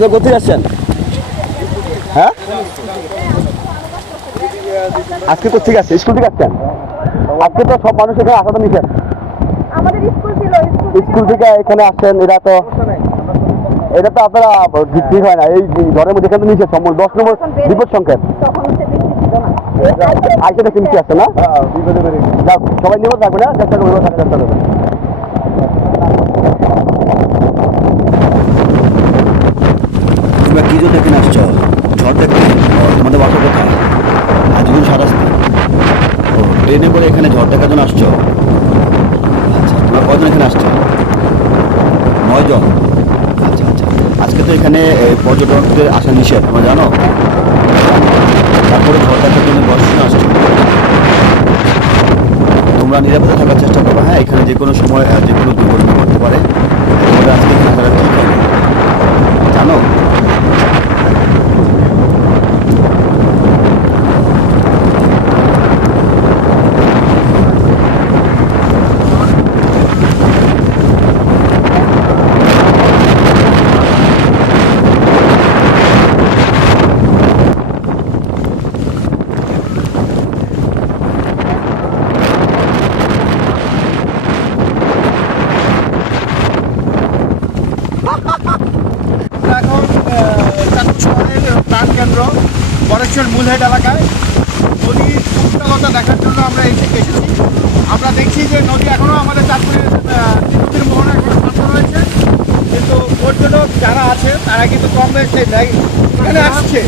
আপনি কোথায় আসছেন হ্যাঁ? আজকে কোথেকে আসছে স্কুল থেকে আসছেন আজকে তো সব মানুষ এখানে আসাটা আমাদের স্কুল ছিল স্কুল থেকে এখানে আসছেন এটা তো এটা তো আপনারা ঠিক হয় না এই ঘরের মধ্যে এখানে নিচে সম্বল দশ নম্বর বিপদ সংকেত। আইসে দেখে নিচে আসছে না? সবাই নিয়ে থাকবে না চেষ্টা করবে চেষ্টা করবে জন্য এখানে আসছো? ঝড় দেখতে তোমাদের বাসা কোথায়? আজীবন সারাস্তি ও, ট্রেনে করে এখানে ঝড় দেখার জন্য আসছো? আচ্ছা তোমরা কজন এখানে আসছো? নয়জন? আচ্ছা আচ্ছা। আজকে তো এখানে পর্যটকদের আসা নিষেধ, তোমরা জানো? তারপরে ঝড় দেখার জন্য দর্শনে আসছো। তোমরা নিরাপদে থাকার চেষ্টা করবে হ্যাঁ? এখানে যে কোনো সময় যে কোনো দুর্ঘটনা ঘটতে পারে। তোমাদের আজকে এখানে জানো? বরেশ্বর মূলহেড এলাকায়। নদীর উত্তালতা দেখার জন্য আমরা এসে এসেছি। আমরা দেখছি যে নদী এখনও আমাদের চাঁদপুরের তিরুপতির মোহনা এখন শান্ত রয়েছে। কিন্তু পর্যটক যারা আছে, তারা কিন্তু কম বেশি এখানে আসছে।